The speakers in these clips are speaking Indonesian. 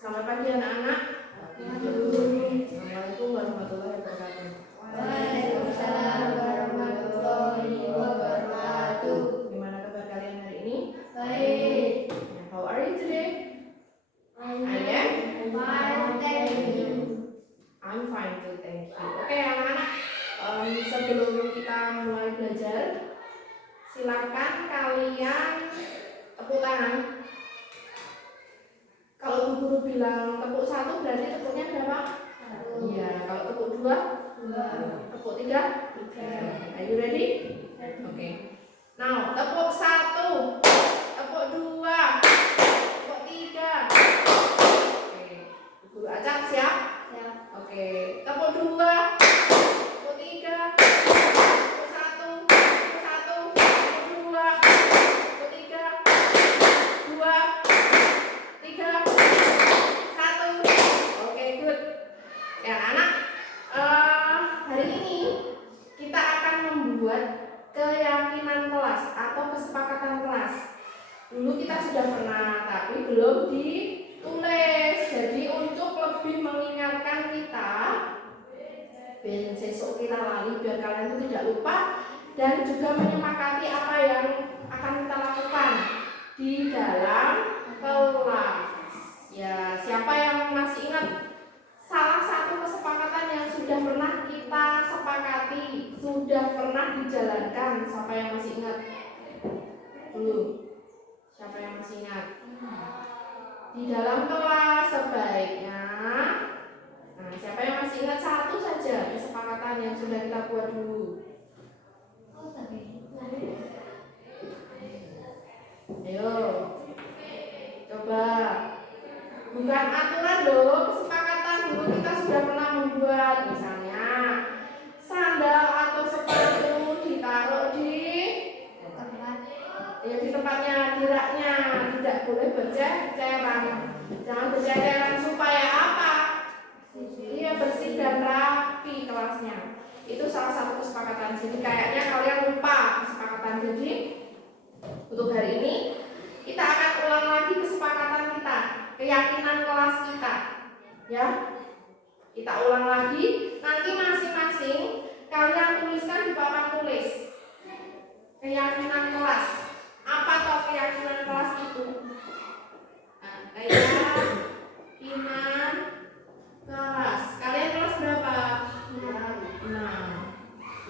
Selamat pagi anak-anak. Assalamualaikum warahmatullahi wabarakatuh. Waalaikumsalam warahmatullahi wabarakatuh. Gimana kabar kalian hari ini? Baik. How are you today? I am fine, thank you. I'm fine too, thank you. Oke anak-anak, sebelum kita mulai belajar, silakan kalian tepuk tangan. Kalau guru bilang tepuk 1 berarti tepuknya berapa? 1. Iya, kalau tepuk 2? 2. Tepuk 3? 3. Are you ready? Oke. Now, tepuk 1, tepuk 2, tepuk 3. Oke. Guru acak siap? Siap. Oke. Tepuk 2, tepuk 3, tepuk 1, tepuk 1, tepuk 2, tepuk 3, 2, 3, 1. Oke, good. Ya anak, hari ini kita akan membuat keyakinan kelas atau kesepakatan kelas. Dulu kita sudah pernah, tapi belum ditulis. Jadi untuk lebih mengingatkan kita, ben sesuk kita lali biar kalian itu tidak lupa dan juga menyepakati apa yang akan kita lakukan di dalam kelas. Ya, siapa yang masih ingat salah satu kesepakatan yang sudah pernah kita sepakati, sudah pernah dijalankan? Siapa yang masih ingat? Dulu. Siapa yang masih ingat? Di dalam kelas sebaiknya. Nah, siapa yang masih ingat satu saja kesepakatan yang sudah kita buat dulu? Ayo. Coba. Bukan aturan loh, kesepakatan dulu kita sudah pernah membuat. Misalnya sandal atau sepatu ditaruh di tempatnya, di raknya, tidak boleh berceceran. Jangan berceceran supaya apa? Dia bersih dan rapi kelasnya. Itu salah satu kesepakatan. Jadi kayaknya kalian lupa kesepakatan. Jadi untuk hari ini kita akan ulang lagi kesepakatan kita, keyakinan kelas kita. Ya. Kita ulang lagi. Nanti masing-masing kalian tuliskan di papan tulis. Keyakinan kelas. Apa toh keyakinan kelas itu? Nah, keyakinan kelas. Kalian kelas berapa? 6.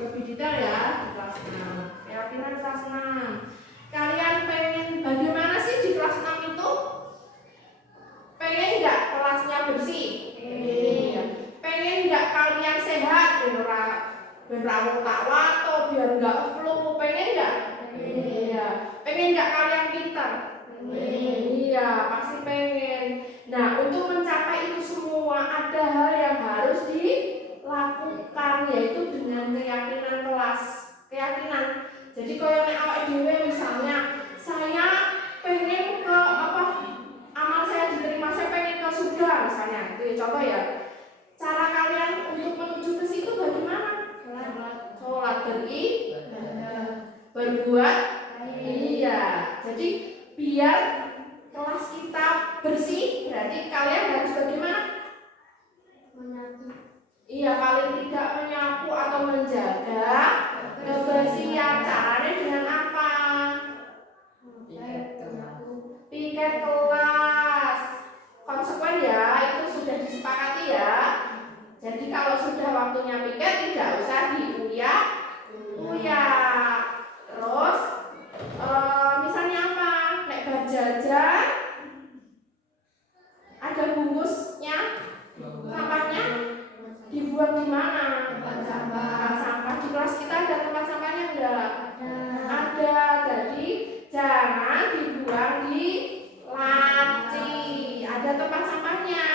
Lebih detail ya, kelas 6. Keyakinan kelas 6. Kalian pengen bagaimana sih di kelas 6 itu? Pengen enggak kelasnya bersih? Iya. Pengen enggak kalian sehat? Ben rawuh tak wato biar enggak flu. Pengen enggak? Iya. Pengen enggak kalian pintar? Iya, pasti pengen. Nah, untuk mencapai itu semua ada hal yang harus dilakukan, yaitu dengan keyakinan kelas. Keyakinan. Jadi kalau nek awake dhewe misalnya saya pengen ke amal saya diterima, saya pengen ke surga misalnya. Itu ya, coba ya. Cara kalian untuk menuju ke situ bagaimana? Sholat, berbuat. Iya. Jadi biar kelas kita bersih, berarti kalian harus bagaimana? Menyapu. Iya, paling tidak menyapu atau menjaga kebersihan. Caranya dengan apa? Piket kelas. Konsekuen ya, itu sudah disepakati ya. Jadi kalau sudah waktunya piket tidak usah diuyak. Terus misalnya apa? Nek bar jajan ada bungkusnya, sampahnya dibuang di mana? Tempat sampah. Di kelas kita ada tempat sampahnya enggak? Ada. Jadi jangan dibuang di laci. Ada tempat sampahnya.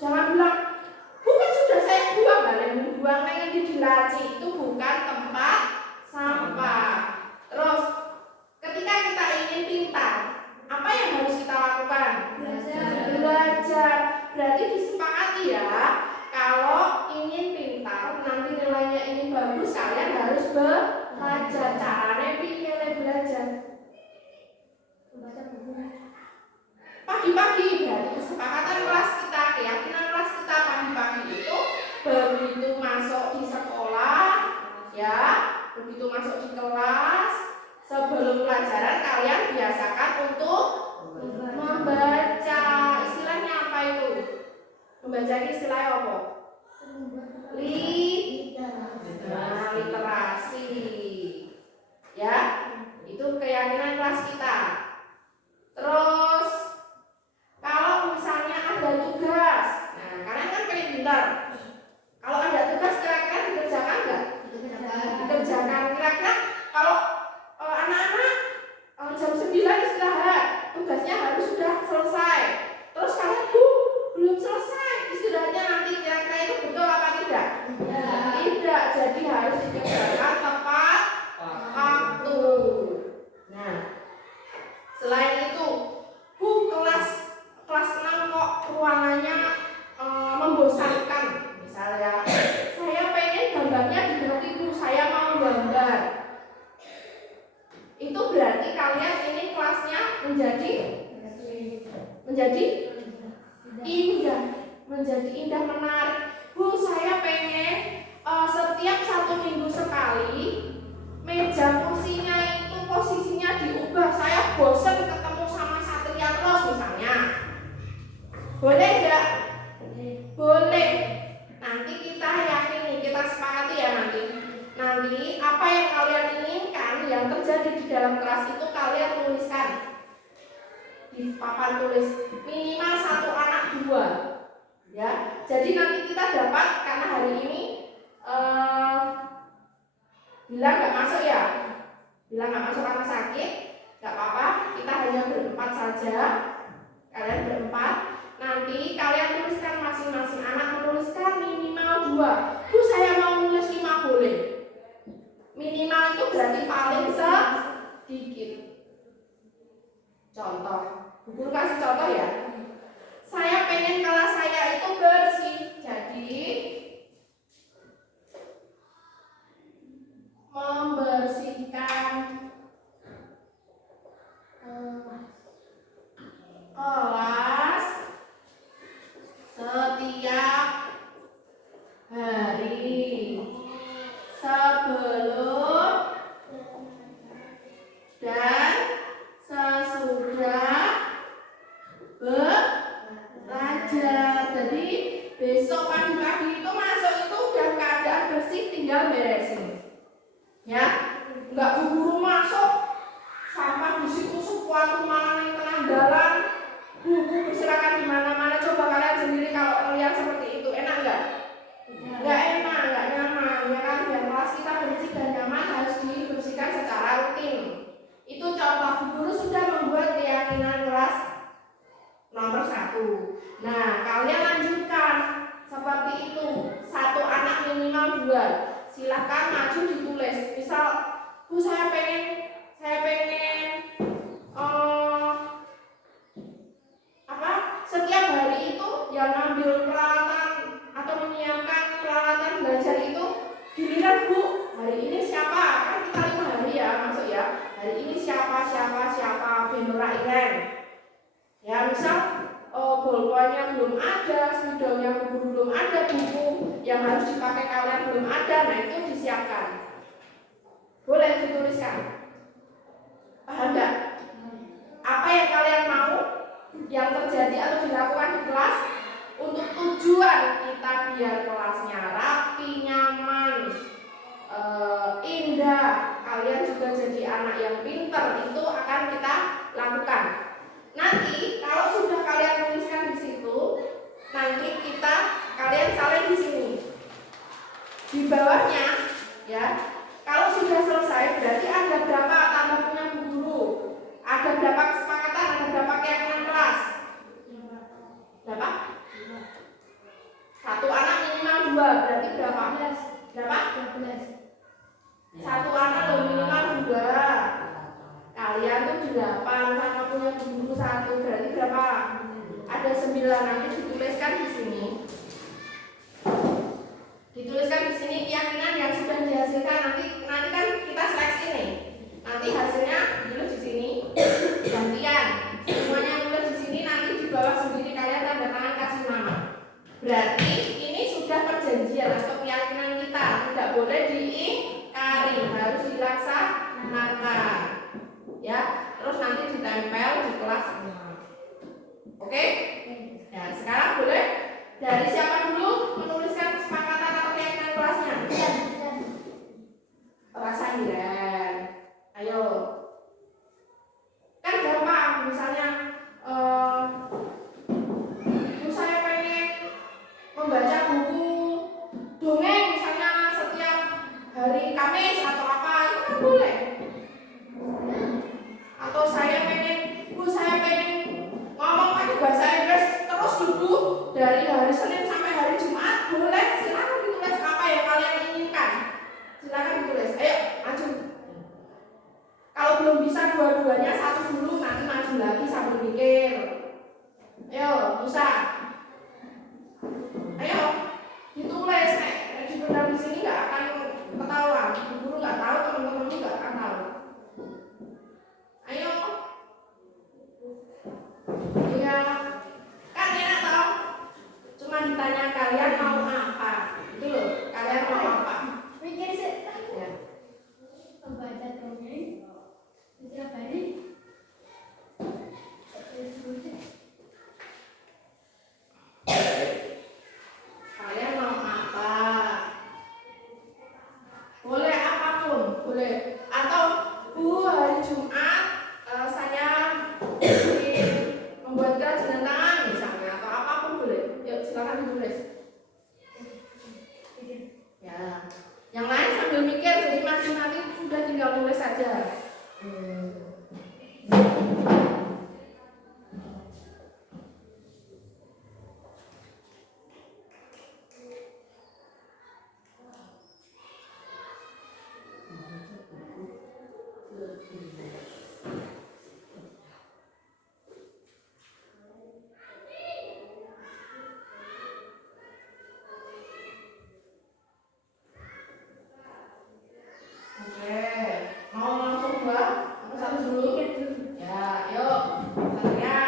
Jangan bilang, bukan sudah saya buang, buang yang di laci itu bukan tempat membaca ini istilahnya apa? Literasi. Ya, itu keyakinan kelas kita. Terus kalau misalnya ada tugas, nah kalian kan pengen pintar. Kalau ada tugas kira-kira dikerjakan nggak? Dikerjakan. Kira-kira kalau anak-anak jam 9 istirahat, tugasnya harus sudah selesai. Terus kalian belum selesai istirahatnya, nanti kira-kira itu betul apa tidak? Tidak. Jadi harus dikerjakan tepat waktu. Nah, selain itu, kelas 6 kok ruangannya membosankan. Misalnya, saya pengen gambarnya diganti Bu, saya mau gambar. Itu berarti kalian ini kelasnya menjadi indah, menarik. Bu, saya pengen setiap 1 minggu sekali meja kursinya itu posisinya diubah. Saya bosan ketemu sama Satria terus misalnya. Boleh nggak? Boleh. Nanti kita yakini, kita sepakati ya nanti apa yang kalian inginkan yang terjadi di dalam kelas itu kalian tuliskan di papan tulis, minimal 1 anak 2 ya. Jadi nanti kita dapat, karena hari ini bilang nggak masuk ya, bilang nggak masuk karena sakit, nggak apa-apa, kita hanya berempat saja, kalian berempat. Nanti kalian tuliskan, masing-masing anak menuliskan minimal 2. Bu, saya mau nulis 5 boleh. Minimal itu berarti paling sedikit. Contoh, Bu Guru kasih contoh ya. Saya pengen kelas saya itu bersih, jadi membersihkan kelas setiap hari sebelum dan sesudah belajar. Jadi besok pagi-pagi itu masuk itu udah keadaan bersih, tinggal beresin. Ya, nggak buru-buru masuk, sampah di situ sepuatu malah yang tengah jalan, buku berserakan di mana-mana. Coba kalian sendiri kalau melihat seperti itu, enak nggak? Nggak enak, nggak nyaman. Ya kan, biar kelas kita bersih dan nyaman harus dibersihkan secara rutin. Itu contoh. Bu Guru sudah membuat keyakinan kelas nomor 1. Nah, kalian lanjutkan seperti itu. 1 anak minimal 2. Silahkan maju ditulis. Misal, Bu, saya pengen setiap hari itu yang ngambil peralatan atau menyiapkan peralatan belajar itu giliran Bu. Hari ini siapa? Kan kita 5 hari ya masuk ya. Hari ini siapa Benora Iren. Ya, misal bolponya belum ada, spidolnya belum ada, buku yang harus dipakai kalian belum ada, nah itu disiapkan. Boleh dituliskan. Paham nggak? Apa yang kalian mau yang terjadi atau dilakukan di kelas untuk tujuan kita biar kelasnya rapi, nyaman, indah, kalian juga jadi anak yang pintar, itu akan kita lakukan. Nanti kalau sudah kalian tuliskan di situ, nanti kalian salin di sini. Di bawahnya ya. Kalau sudah selesai berarti ada berapa tambah punya Bu Guru? Ada berapa kesepakatan, ada berapa keyakinan kelas? Berapa? 1 anak minimal 2, berarti berapa? Berapa? 1 anak minimal 2. Kalian tuh 8 sama punya Bu Guru 1, berarti berapa? Ada 9. Nanti dituliskan di sini. Dituliskan di sini keyakinan yang sudah dihasilkan. Nanti kan kita seleksi nih. Nanti hasilnya ditulis di sini. Gantian. Semuanya tulis di sini, nanti di bawah sendiri kalian tanda tangan kasih nama. Berarti ini sudah perjanjian atau keyakinan kita, tidak boleh diingkari, harus dilaksanakan. Ya, terus nanti ditempel di kelas. Oke? Ya, sekarang boleh dari bisa. Ayo, ditulis. Dipendam di sini nggak akan ketahuan. Guru nggak tahu, teman-teman nggak akan tahu. Ayo. Iya. Kan enak tau. Cuma ditanya kalian mau apa. Itu loh, kalian mau apa. Mikir sih. Ya. Membaca dongeng setiap hari. Kalian mau apa? Boleh apapun, boleh. Atau Bu, hari Jumat saya ingin membuat kerajinan tangan misalnya, atau apapun boleh. Yuk silakan ditulis. Ya. Yang lain sambil mikir, jadi masih nanti sudah tinggal tulis saja. Oke, mau langsung dua? Apa satu dulu? Ya, yuk. Satria.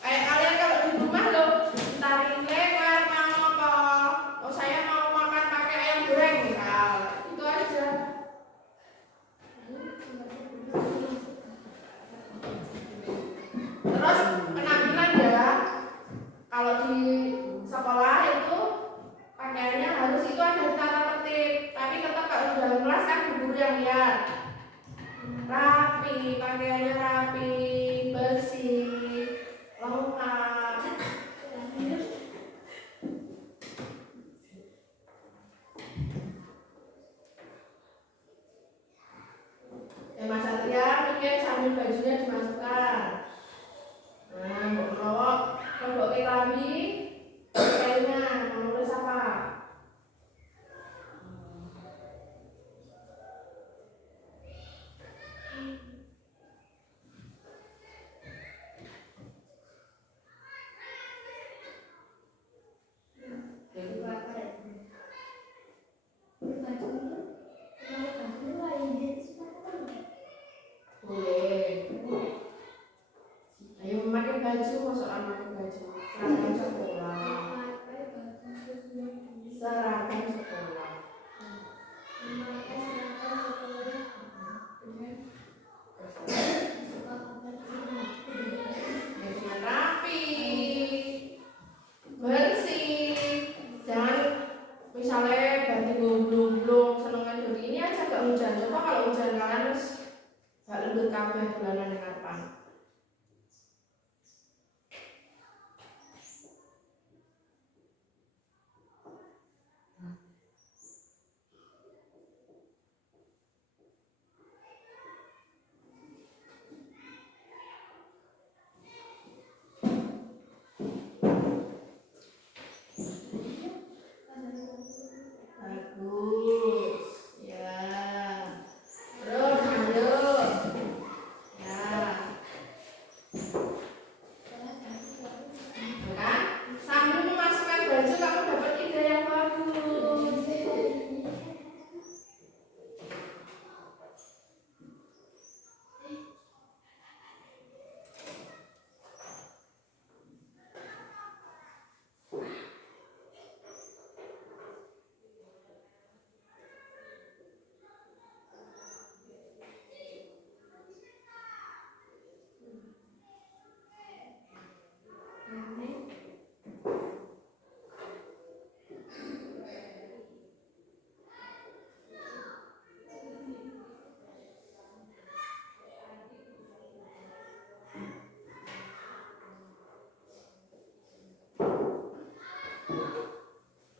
Kalian kalau di rumah loh, tarik lebar mau apa? Oh saya mau makan pakai ayam goreng misal. Itu aja. Terus penampilan ya. Kalau di sekolah itu pakaiannya harus itu ada tata tertib. Tapi tetap kalau di dalam kelas kan guru yang lihat. Rapi, pakaiannya rapi, bersih, lengkap. Mas Satria mungkin sambil bajunya dimasukkan. Nah, pondok kelambi, kayaknya mau nulis apa? Boleh. Ayo memakai baju, masalah memakai baju. Seragam sekolah. Seragam sekolah. Dengan rapi, bersih. Jangan misalnya ganti belum senengan dari ini aja gak hujan. Coba kalau hujan kalian gak lembut kabeh bulanan yang kapan. Bagus. Ya. Terus lanjut. Ya. Kan? Sambil memasukkan baju kamu dapat ide yang bagus.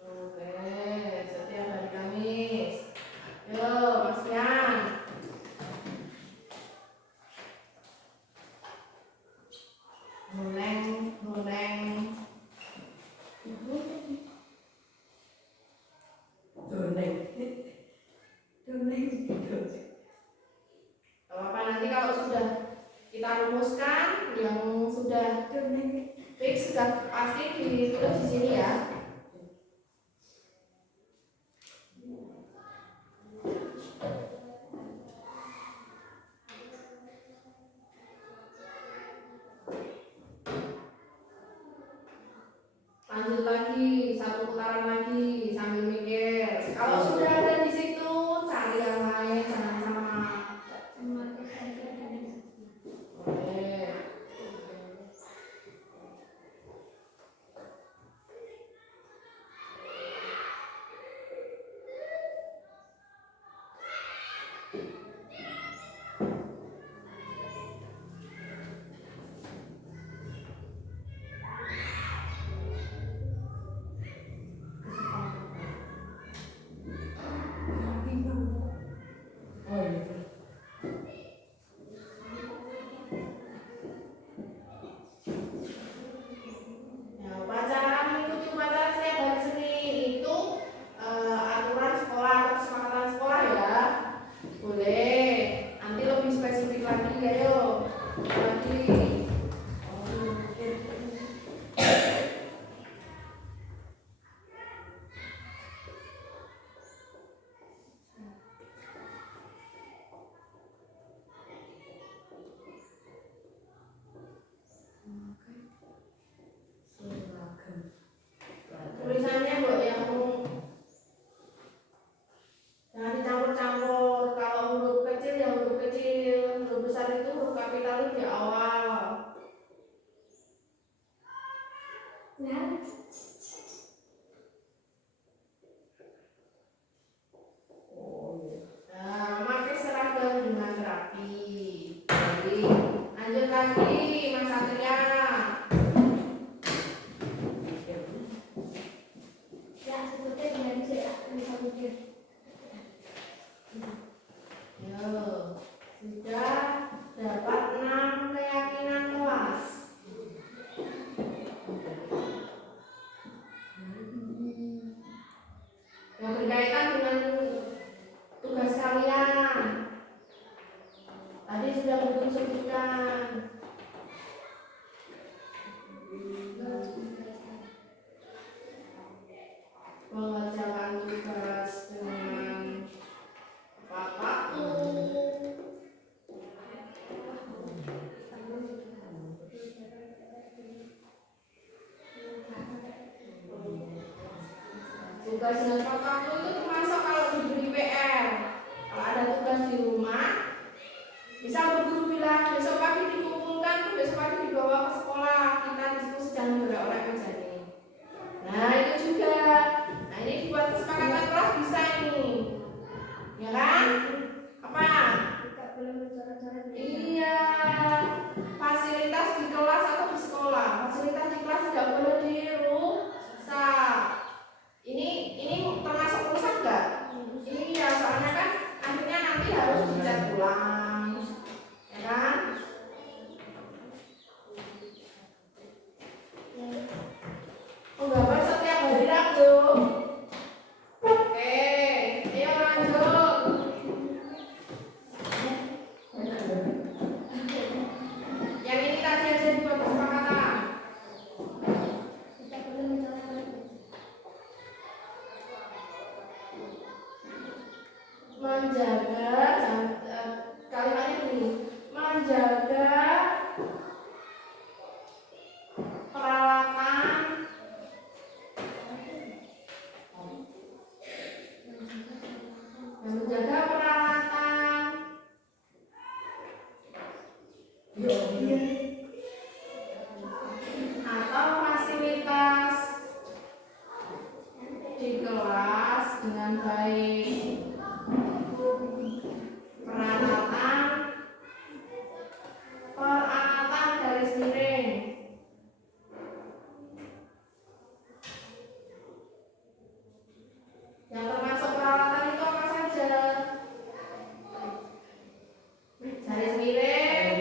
Oke, setiap hari Kamis. Yuk, Mas Yan. Nuneng. Gak apa-apa, nanti kalau sudah kita rumus rumuskan, yang sudah fix sudah pasti ditulis di sini ya. Lanjut lagi, satu putaran lagi sambil mikir. Kalau sudah ada di situ, cari yang lain, jangan sama. Oke. Nah, upacara mengikuti upacara setiap hari Senin itu aturan sekolah atau kesepakatan sekolah ya. Boleh. Nanti lebih spesifik lagi, ayo. Lagi. Tulisannya buat yang jangan dicampur-campur. Kalau huruf kecil ya huruf kecil, huruf besar itu huruf kapital itu di awal. Nah, memakai seragam dengan rapi. Jadi, lanjut lagi, Mas Satria. Yo, sudah dapat 6 keyakinan kelas. Yang berkaitan dengan tugas kalian. Tadi sudah disebutkan. Mengerjakan tugas dengan bapakku. Tugas dengan bapakku itu termasuk kalau diberi PR. Kalau ada tugas di rumah, bisa berguru bilang besok pagi dikumpulkan, besok pagi dibawa ke sekolah. Kita diskusi dan berak-orak kerjanya. Nah itu juga. Nah ini dibuat kesepakatan kelas bisa ini, ya kan? Apa? Iya. Fasilitas di kelas atau di sekolah. Fasilitas di kelas tidak boleh dirusak. Ini termasuk rusak enggak? Iya, soalnya kan akhirnya nanti harus dicat ulang, ya kan? Menggambar setiap hari Rabu. Oke, ayo lanjut. Yang ini tadi aja dibuat kesepakatan. Menjaga kalimatnya ini menjaga peralatan menjaga peralatan atau fasilitas di kelas dengan baik. Peralatan garis miring. Yang termasuk peralatan itu apa saja? Garis miring,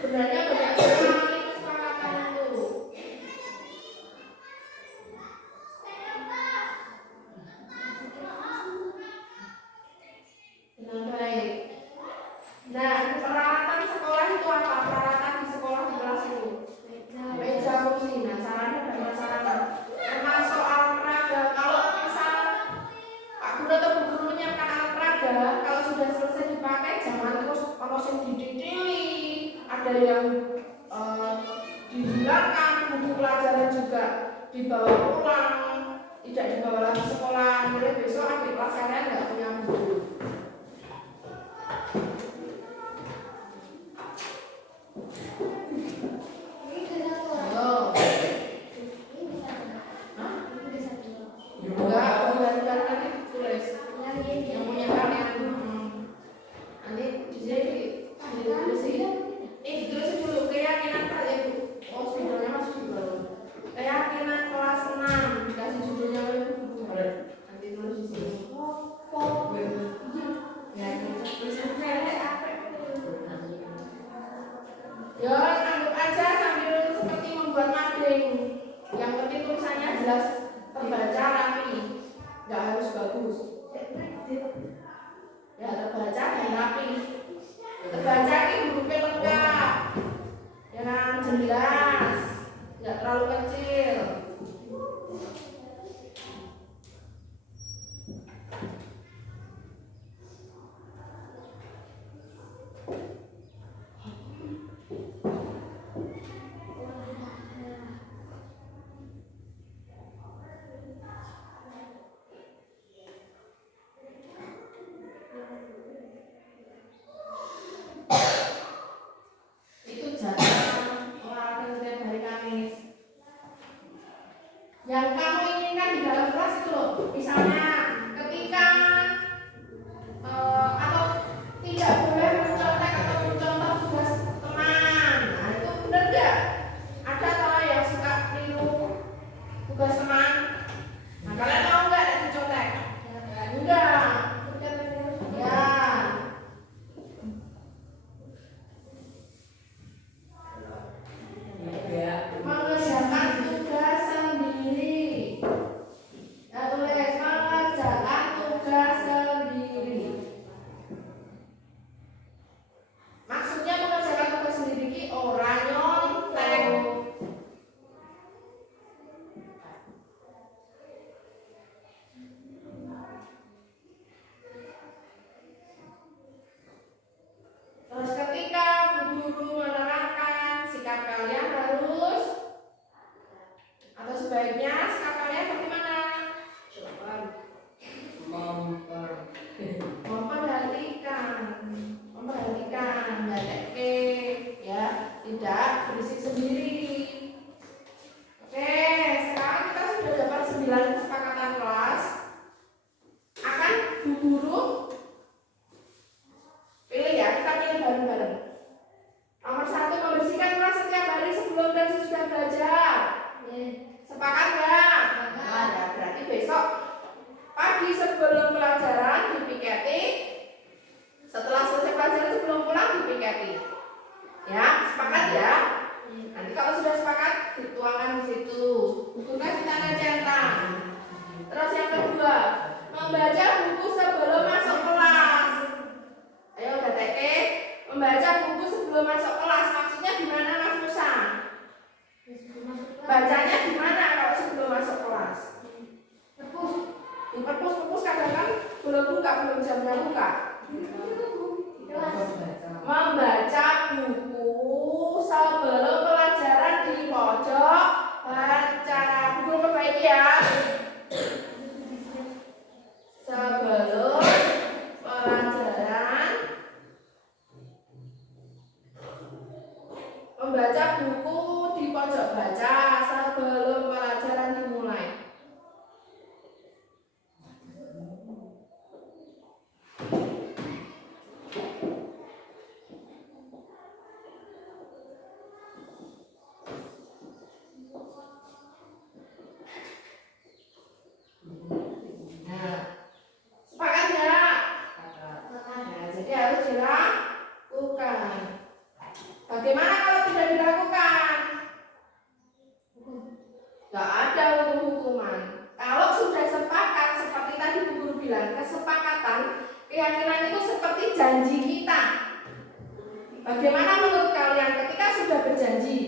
Sebenarnya banyak sekali kesepakatan itu. Dengan baik. Nah, peralatan sekolah itu apa? Peralatan di sekolah di kelas itu. Meja kursi. Nah, sarannya banyak sarana. Termasuk alat peraga. Kalau misal Pak Guru atau Bu Guru menyiapkan alat peraga, kalau sudah selesai dipakai jangan terus yang dididili. Ada yang dihilangkan, buku pelajaran juga dibawa pulang, tidak dibawa lagi sekolah. Mulai besok adik kelas kalian nggak punya buku. Ya, anggap aja sambil seperti membuat mading. Yang penting tulisannya jelas, terbaca rapi. Nggak harus bagus. Ya, terbaca dan rapi. Terbaca ini hurufnya lengkap. Yang jelas, nggak terlalu kecil. Itu jadwal olahraga setiap hari Kamis. Yang kamu inginkan di dalam kelas itu loh. Misalnya ketika atau tidak boleh mencontek atau mencontoh tugas teman. Nah, itu benar nggak? Ada kalau yang suka niru tugas teman. Nah, kalian mau nggak ada dicontek? Enggak. Ya. Mengerjakan tugas sendiri. Ya, tulis mengerjakan tugas sendiri. Maksudnya mengerjakan tugas sendiri ki ora nyontek. Terus ketika Bu Guru menerangkan sikap kalian harus atau sebaiknya sikap kalian bagaimana? Memperhatikan, nggak ya, tidak berisik sendiri. Oke, sekarang kita sudah dapat 9 kesepakatan kelas. Akan Bu Guru pilih ya, kita pilih bareng-bareng. Nomor 1, membersihkan kelas setiap hari sebelum dan sesudah belajar. Sepakat nggak? Nah, ya, berarti besok pagi sebelum pelajaran dipiketi, setelah selesai pelajaran sebelum pulang dipiketi. Ya, sepakat ya? Nanti kalau sudah sepakat dituangkan di situ. Bukunya tanda centang. Terus yang kedua, membaca buku sebelum masuk kelas. Ayo udah TK, membaca buku sebelum masuk kelas. Maksudnya gimana Mas Musa? Bacanya gimana kalau sebelum masuk kelas? Di perpus kadang kan belum buka, belum jamnya buka. Membaca buku sebelum pelajaran di pojok baca. Buku perbaiki ya. Sebelum pelajaran membaca buku di pojok baca sebelum pelajaran dimulai. Nah, sepakat nggak? Nah, jadi harus dilakukan. Bagaimana kalau tidak dilakukan? Nggak ada hukum-hukuman. Kalau sudah sepakat, seperti tadi Bu Guru bilang, kesepakatan, keyakinan itu seperti janji kita. Bagaimana menurut kalian ketika sudah berjanji,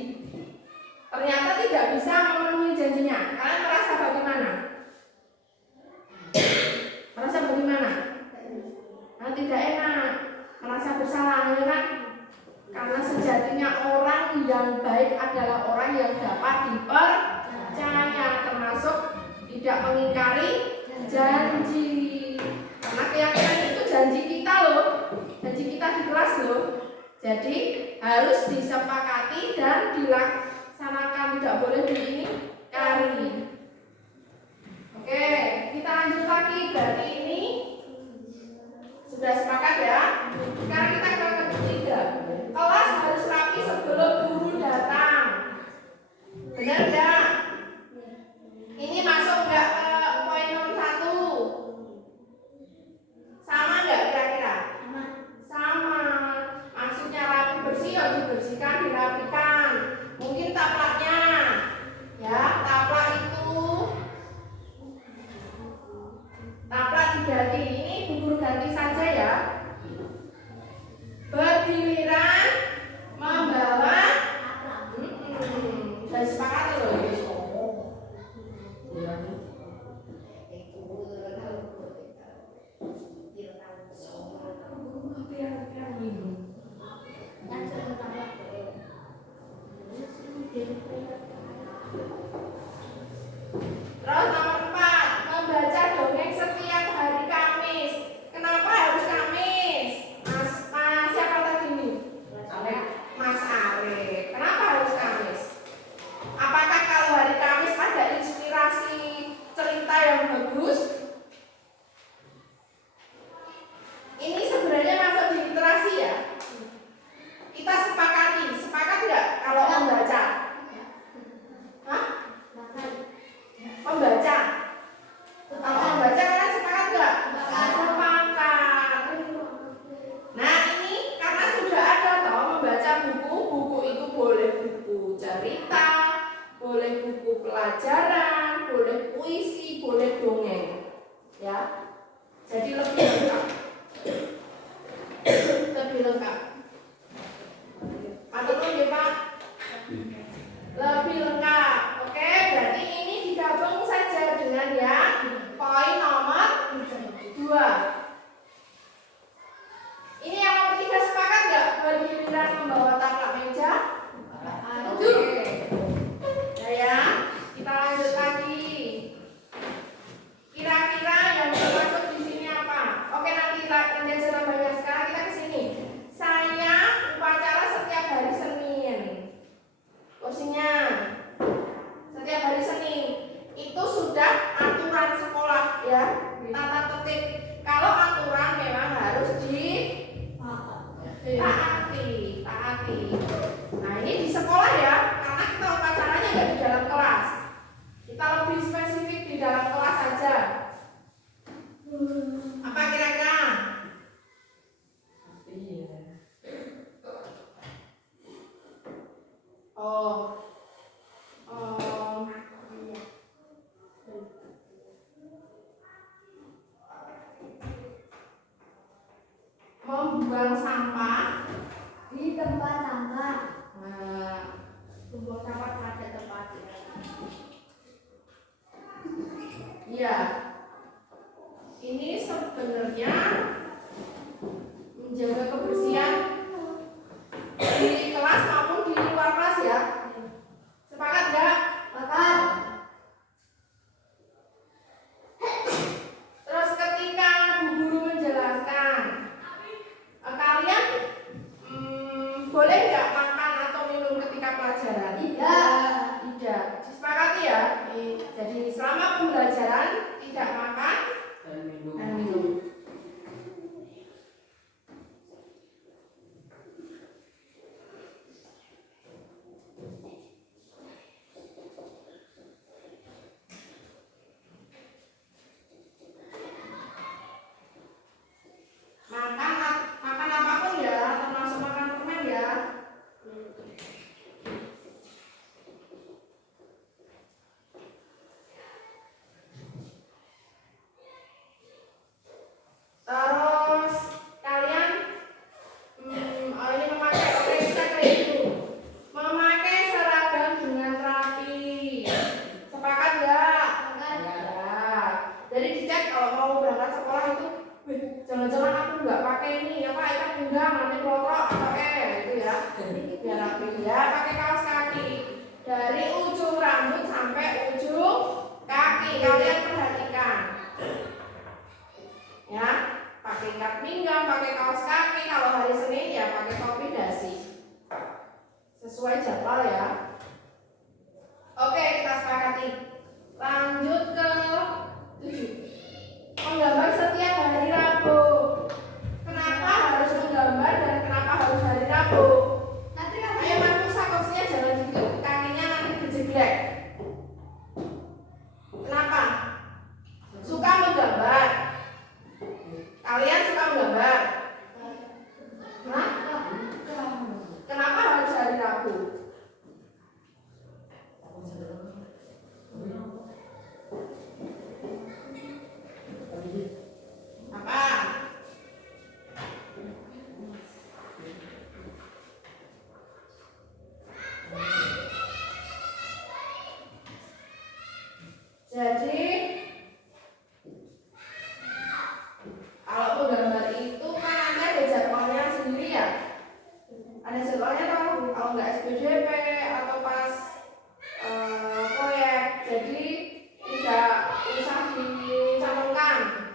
ternyata tidak bisa memenuhi janjinya? Kalian merasa bagaimana? Merasa bagaimana? Nah, tidak enak, merasa bersalah, ya kan? Karena sejatinya orang yang baik adalah orang yang dapat dipercaya, termasuk tidak mengingkari janji. Karena keyakinan itu janji kita loh, janji kita di kelas loh. Jadi harus disepakati dan dilaksanakan, tidak boleh diingkari. Oke, kita lanjut lagi. Berarti ini sudah sepakat ya. Sekarang kita ke ketiga. Kelas harus rapi sebelum guru datang. Benar enggak? Ini masuk enggak ke poin nomor 1? Sama enggak kira-kira? Sama. Maksudnya rapi bersih, ya dibersihkan, dirapikan. Mungkin taplaknya, ya taplak itu taplak diganti. Ini Bu Guru ganti saja ya. Bergiliran membawa sudah sepakat loh. Terus nomor 4, membaca dongeng setiap hari Kamis. Kenapa harus Kamis? Mas siapa tadi ini? Mas Arif. Kenapa harus Kamis? Apakah kalau hari Kamis ada inspirasi cerita yang bagus? Ini sebenarnya masuk di literasi ya. Kita sepakati, sepakat nggak kalau membaca? Hah? Membaca. Kalau membaca kalian sepakat nggak? Sepakat. Nah ini karena sudah ada toh membaca buku, buku itu boleh buku cerita, boleh buku pelajaran, boleh puisi, boleh dongeng, ya. Jadi lebih lengkap, lebih lengkap. Matur nuwun ya Pak. Lebih lengkap. Oke, berarti ini digabung saja dengan yang poin nomor 2. Ini yang nomor 3 sepakat nggak? Bergiliran membawa taplak meja? Oke. Nah ya, kita lanjut lagi. Kira-kira yang termasuk di sini apa? Oke, nanti aja tambahnya. Sekarang kita ke sini. Saya upacara setiap hari Senin. Kursinya setiap hari Senin. Itu sudah aturan sekolah ya, tata tertib. Kalau aturan memang harus taati. Nah ini di sekolah ya, karena kita upacaranya nggak di dalam kelas. Kita lebih spesifik di dalam kelas saja. Apa kira-kira? Membuang sampah Di tempat sampah. Nah, membuang sampah pada tempatnya. Iya. Ini sebenarnya menjaga kebersihan di kelas maupun di luar kelas ya. Sepakat enggak? Sepakat. Terus ketika Bu Guru menjelaskan, kalian boleh nggak makan atau minum ketika pelajaran? Tidak. Disepakati ya? Jadi selama pembelajaran tidak makan dan minum. Makan apapun ya, termasuk makan permen ya. Terus kalian ini memakai, oke kita kayak gitu. Memakai seragam dengan rapi. Sepakat nggak? Ya. Jadi dicek kalau mau berangkat sekolah itu, jangan-jangan aku nggak pakai ini apa ikat pinggang, nanti kelotok pakai itu ya. Biar rapi ya. Pakai kaos kaki dari ujung rambut sampai ujung kaki. Kalian perhatikan. Ya, pakai ikat pinggang, pakai kaos kaki. Kalau hari Senin ya pakai topi dasi. Sesuai jadwal ya. Oke, kita sepakati. Lanjut ke 7. Menggambar setiap hari Rabu. Kenapa harus menggambar dan kenapa harus hari Rabu? Ayo Mas Musa, kursinya jangan gitu, kakinya nanti berjeglek. Kenapa? Suka menggambar. Kalian suka menggambar? Hah? Kenapa harus hari Rabu? Apa? Jadi kalau menggambar itu kan nanti ada jadwalnya sendiri ya. Ada jadwalnya tahu kalau nggak SPDP atau pas proyek. Jadi tidak usah dicantumkan.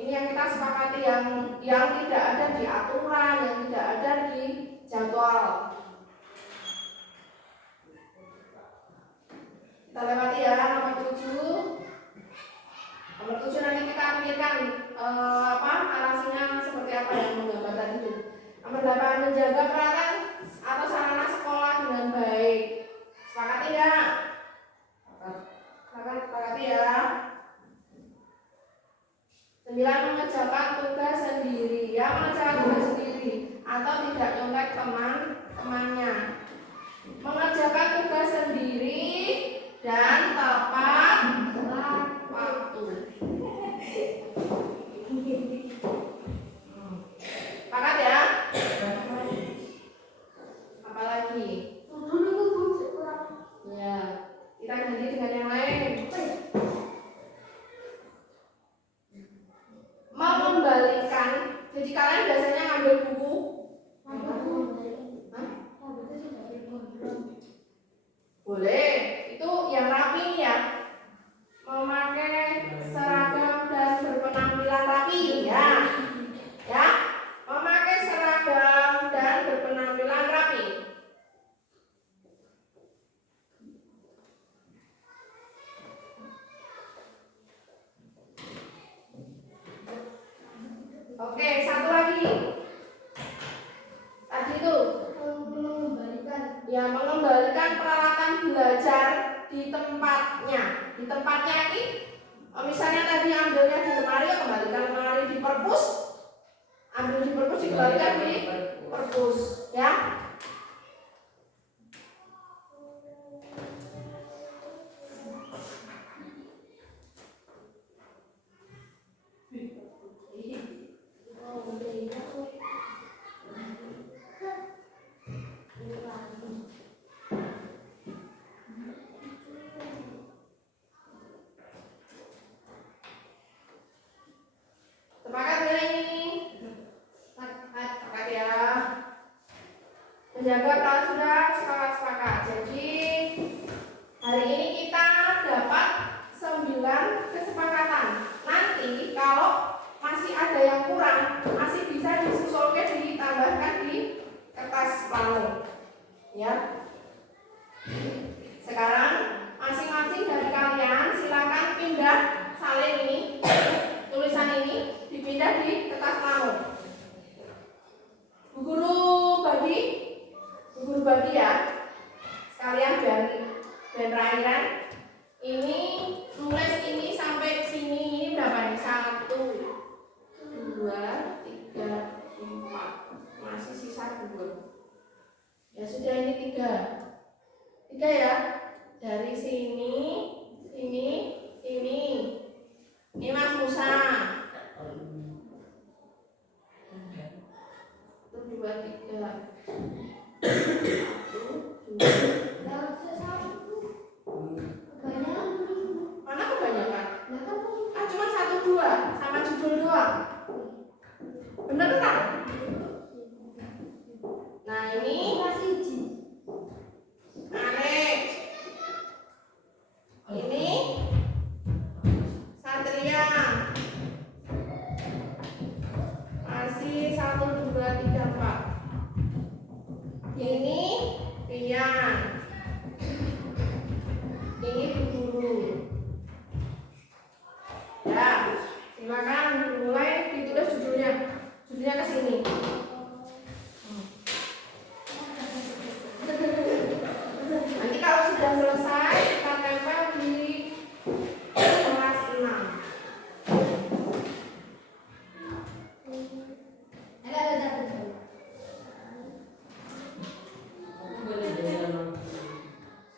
Ini yang kita sepakati yang tidak ada di aturan, yang tidak ada di jadwal. Kita lewati ya nomor 7. Nomor 7 nanti kita pikirkan narasinya seperti apa yang menggambar tadi itu. Nomor 8, menjaga peralatan atau sarana sekolah dengan baik. Sepakati enggak? Sepakati ya. 9, mengerjakan tugas sendiri. Ya, mengerjakan tugas sendiri atau tidak nyontek teman-temannya. Mengerjakan tugas sendiri dan tepat waktu. Sepakat ya? Apa lagi? Ya, kita ganti dengan yang lain. Mengembalikan. Jadi kalian biasanya ngambil buku. Boleh. Itu yang rapi ya. Memakai seragam dan berpenampilan rapi ya. Ya. Memakai seragam dan berpenampilan rapi. Oke, satu lagi. Tadi itu mengembalikan peralatan belajar di tempatnya. Di tempatnya ini, misalnya tadi ambilnya di lemari, kembalikan lemari di perpus. Ambil di perpus, dikembalikan di perpus, ya. Sepakat ya ini? Sepakat ya. Menjaga peran sudah sepakat. Jadi hari ini kita dapat 9 kesepakatan. Nanti kalau masih ada yang kurang, masih bisa disusulkan ditambahkan di kertas plano. Ya. Sekarang masing-masing dari kalian silakan pindah salin ini, tulisan ini dipindah di kertas plano. Bu guru bagi ya. Sekalian dan rairan ini tulis ini sampai sini, ini berapa nih? 1 2 3 4, masih sisa 2 Ya sudah, ini 3 ya. Dari sini, ini. Ini Mas Musa. 1, 2, 3. 1, 2. Mana kebanyakan? Cuma 1, 2 sama judul doang. Bener tak? Nah ini Arek. Ini Satria. Masih 1, 2, 3, 4. Ini Rian. Ini Bu Guru. Ya, silakan dimulai, ditulis judulnya. Judulnya ke sini. Nanti kalau sudah selesai kita tempel di kelas 6.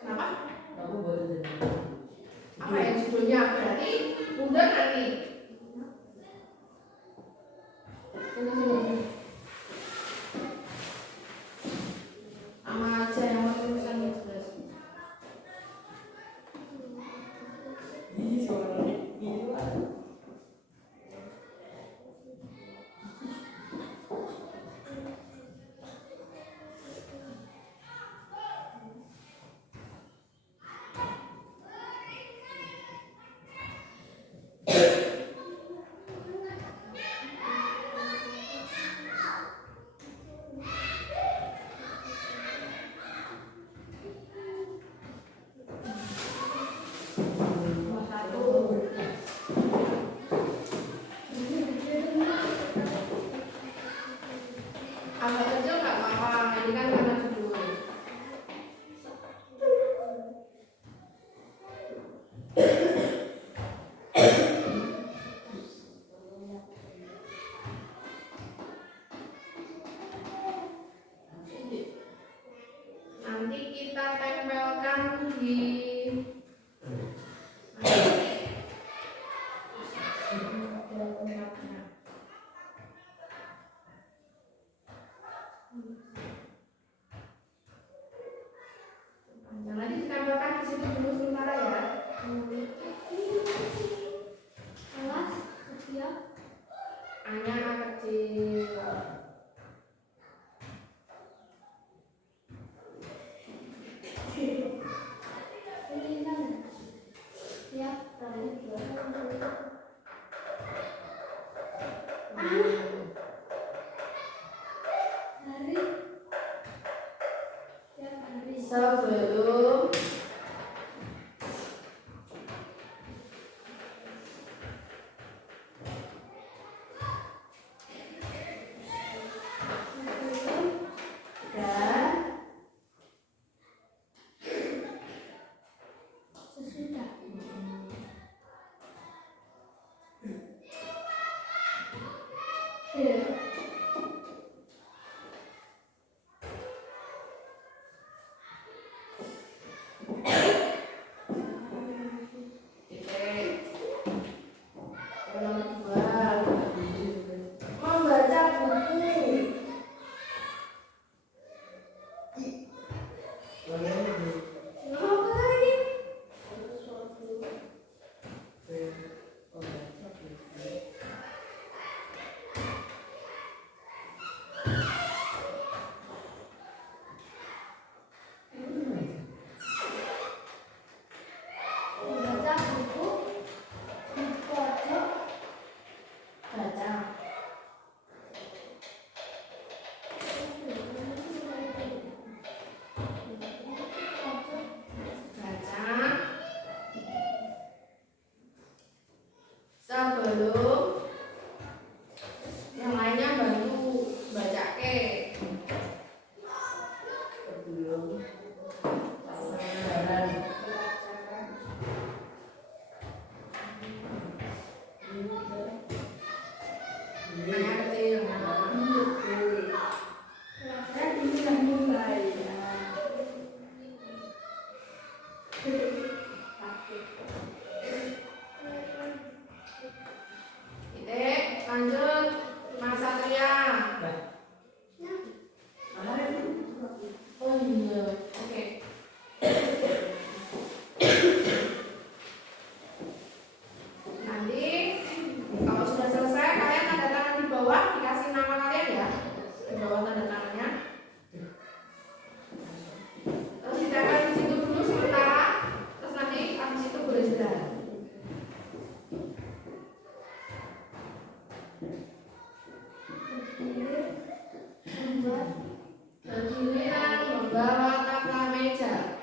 Kenapa? Apa ya judulnya? Berarti bunda nanti. Sama aja yang mau tulisannya jelas. Agak kecil nggak apa-apa, ini kan karena judul. Nanti kita tempelkan di nanti ditempelkan di situ dulu sementara ya. A-nya A kecil. Sebelum dan Sesudah. membaca buku. Membaca buku di pojok Baca. Oh iya, oke. Nanti kalau sudah selesai kalian tanda tangan di bawah, dikasih nama kalian ya di bawah tanda tangannya. Terus ditempel di situ dulu sementara. Terus nanti habis itu boleh istirahat. Bergiliran membawa taplak meja.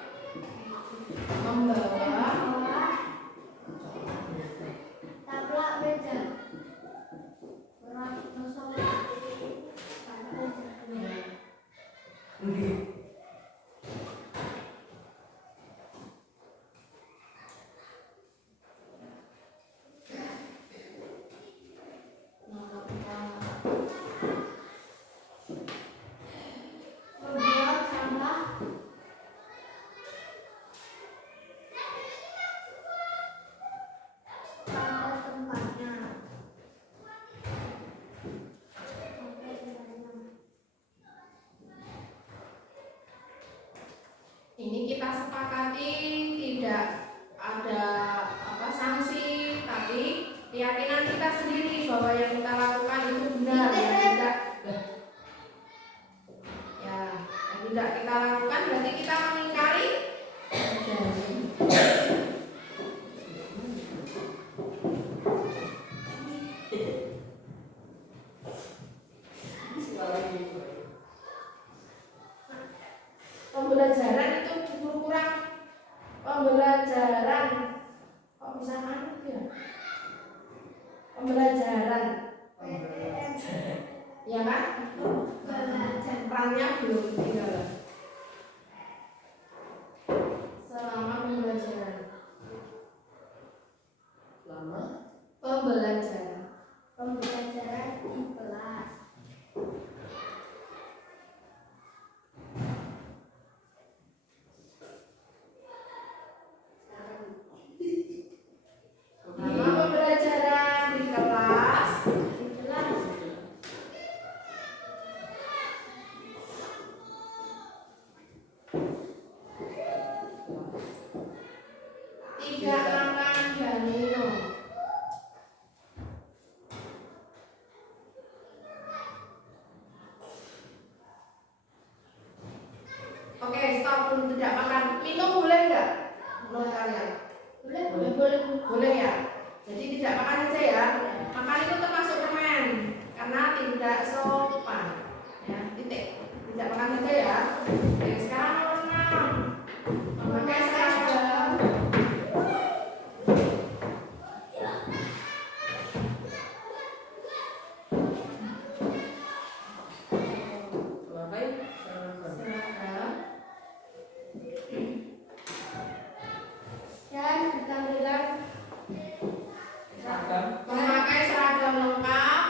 Membawa taplak meja. Berat kosong. Membuang sampah. Pada tempatnya. ini kita sepakati tidak ada apa sanksi, tapi keyakinan kita sendiri bahwa yang kita lakukan itu benar. Yang tidak kita lakukan berarti kita mengingkari janji. Pembelajaran itu kurang pembelajaran kok bisa manut ya? Pembelajaran ya kan? Perannya belum tinggal selama pembelajaran. Pembelajaran di kelas. selama pembelajaran di kelas. Tidak makan dan minum. Oke, stop dulu. Tidak makan. Minum boleh nggak? Menurut kalian? Boleh ya. Jadi tidak makan aja ya. Makan itu termasuk permen karena tidak sopan. Ya, titik. Tidak makan aja ya. Oke, sekarang nomor 6. Memakai seragam. Seragam. Dan bertampilan Memakai seragam lengkap.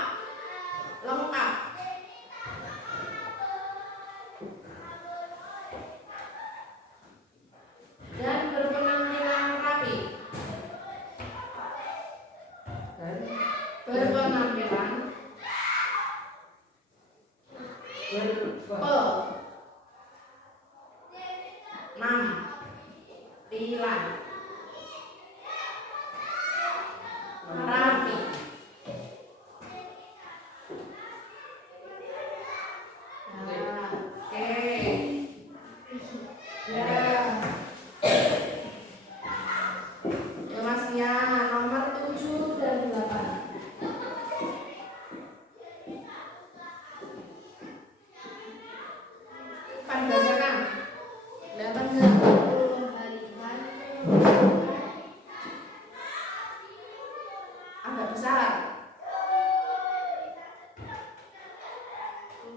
Dan berpenampilan rapi. Berpenampilan penampilan rapi. Oke. Ya. Ya Mas ya, nomor 7 dan 8. Panjangkan. Kelihatan nggak? mengembalikan Agak besar.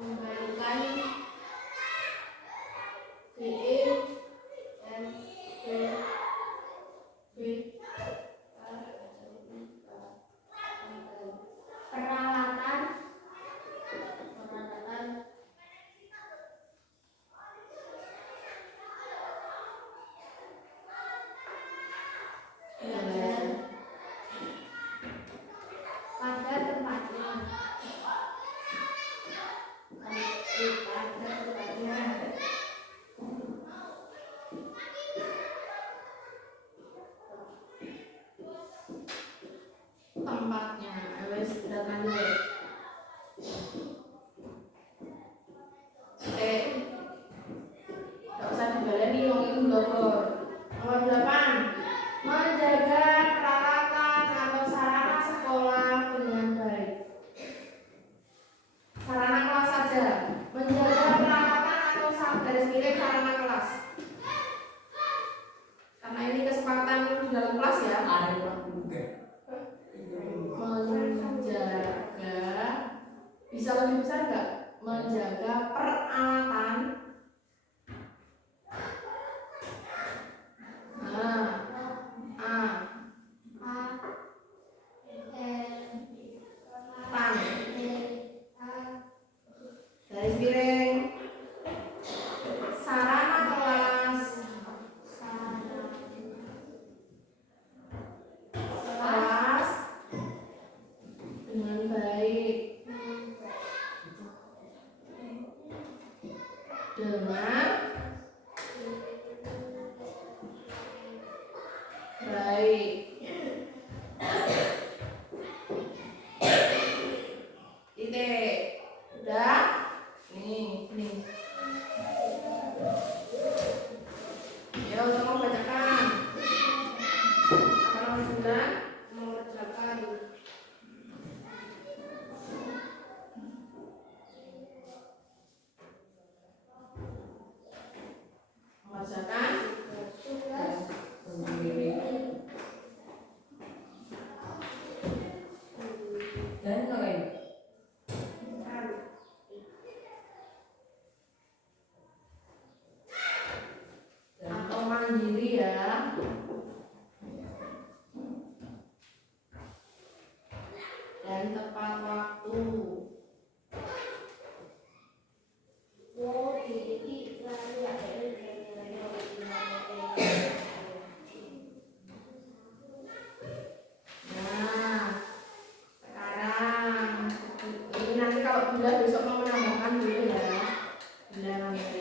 mengembalikan peralatan belajar pada tempatnya. Pada tempatnya. sarana kelas. Karena ini kesempatan di dalam kelas ya. Menjaga, bisa lebih besar nggak? Menjaga peralatan. Nah, tan, garis miring, sarana kelas, kelas dengan baik, dengan baik. Titik. Udah? Nih. Ayo tolong bacakan. Nomor 9 mengerjakan. Mengerjakan tugas Dan lain. atau mandiri ya. Dan tepat waktu. Nah, sekarang ini nanti kalau Bila besok mau menambahkan dulu ya. Bila nanti.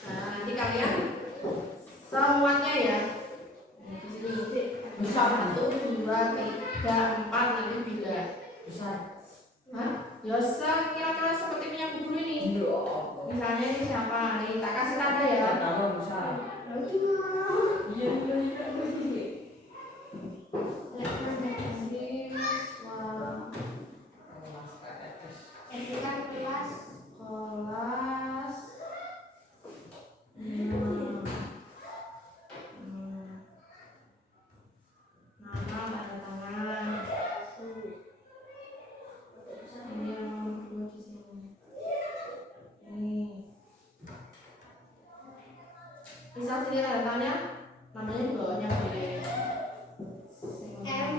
Nah, nanti kalian semuanya ya. Di sini Besar. 1, 2, 3, 4 nanti Bila. Besar. Hah? Ya kira-kira seperti punya guru ini. Iya. Misalnya ini siapa? Nih, tak kasih tanda ya. Tahu besar. Iya. Siswa kelas kelas nama tanda tangan ini yang nomor 2 di sini. Ini bisa sini tanda tangannya, namanya di bawahnya B. M.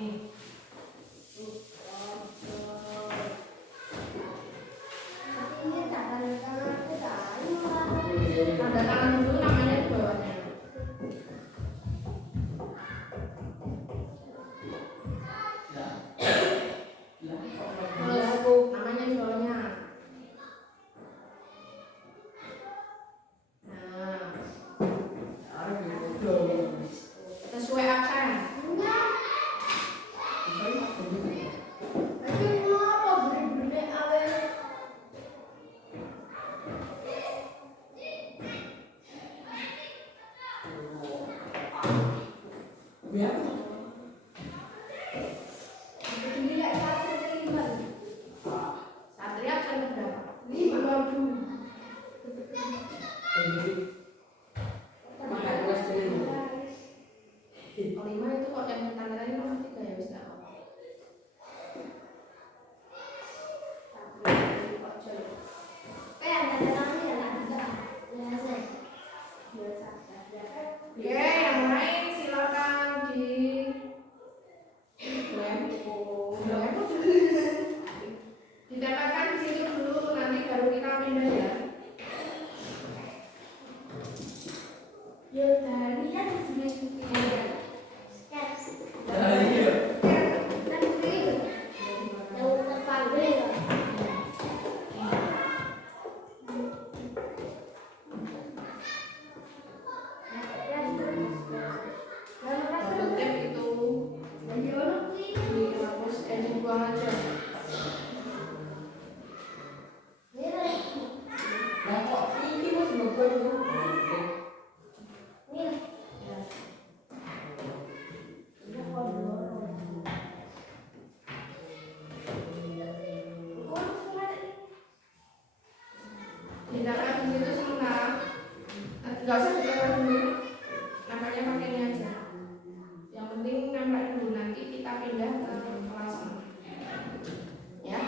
Nih. Ini tangan kita. Tanda tangan dulu namanya di bawahnya. Terus namanya di bawahnya. Nah, sesuai aksen. Satria aksen berapa? 5 itu kok yang tanda tangan nomor 3 ya wis enggak apa-apa. Oke, yang lain silakan ditempelkan di situ dulu. Ditempel di situ sementara. Nggak usah ditempel dulu. Namanya pakai ini aja. Yang penting nempel dulu, nanti kita pindah ke kelas. Ya.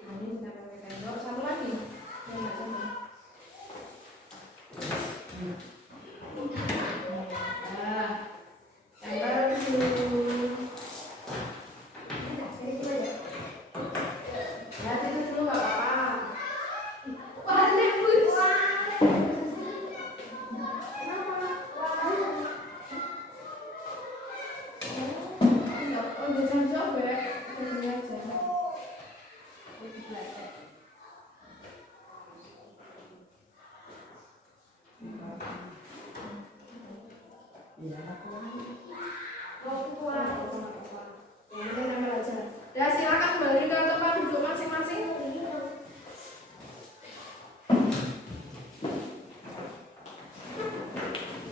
Nah, ini ditempel pakai tembok. Satu lagi. Ya, nggak sama. Iya, aku Ya, silakan kembali ke tempat duduk masing-masing.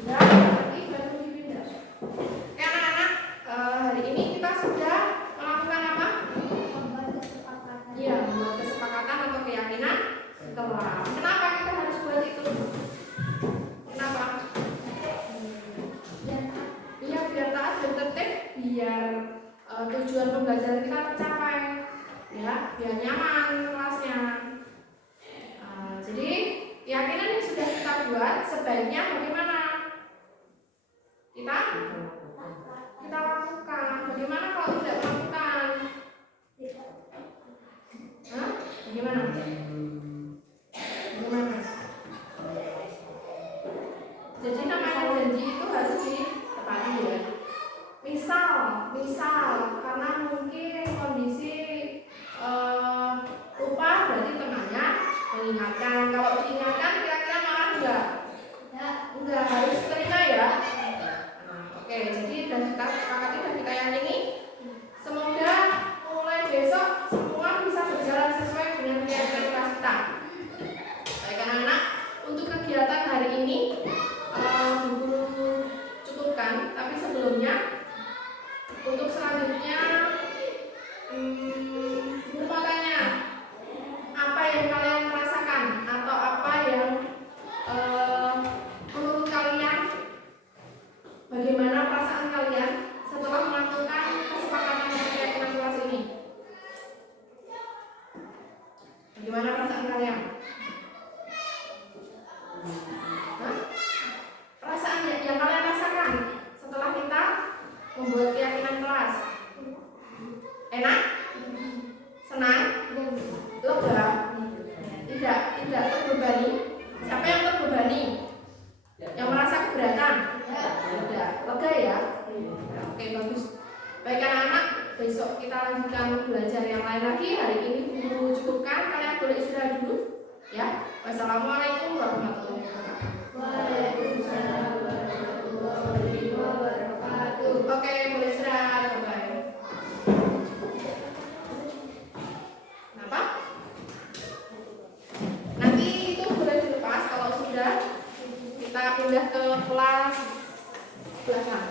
Ya, nanti baru dipindah. Oke anak-anak, hari ini kita sudah melakukan apa? Membuat kesepakatan. Iya, membuat kesepakatan atau keyakinan setelah. Kenapa kita harus buat itu? Kenapa? Iya, biar taat dan tertib, biar tujuan pembelajaran kita tercapai, ya, biar nyaman kelasnya. Jadi keyakinan yang sudah kita buat sebaiknya bagaimana? Kita lakukan. Bagaimana kalau tidak melakukan? Hah? Bagaimana? Bagaimana? Jadi namanya janji itu harus ditepati ya. Misal karena mungkin kondisi lupa, berarti temannya mengingatkan. Kalau diingatkan kira-kira marah enggak? Enggak, harus terima ya. Oke, jadi dan kita sepakati dan kita yakini semoga mulai besok semua bisa berjalan sesuai dengan keyakinan kelas kita. Baik anak-anak, untuk kegiatan hari ini guru cukupkan, tapi sebelumnya untuk selanjutnya guru mau tanya apa yang kalian rasakan atau apa yang menurut kalian, bagaimana perasaan kalian setelah melakukan kesepakatan dan keyakinan kelas ini? Bagaimana perasaan kalian? Hah? Perasaan yang kalian rasakan setelah kita membuat keyakinan kelas? Enak? Senang? Lega? Tidak terbebani? Siapa yang terbebani? Yang merasa keberatan? Tidak. Lega ya? Oke, bagus. Baik anak-anak, besok kita lanjutkan belajar yang lain lagi. Hari ini guru cukupkan, kalian boleh istirahat dulu ya. Wassalamualaikum warahmatullahi wabarakatuh. Waalaikumsalam warahmatullahi wabarakatuh. Oke, boleh istirahat. Bye. Kenapa? Nanti itu boleh dilepas kalau sudah kita pindah ke kelas belakang.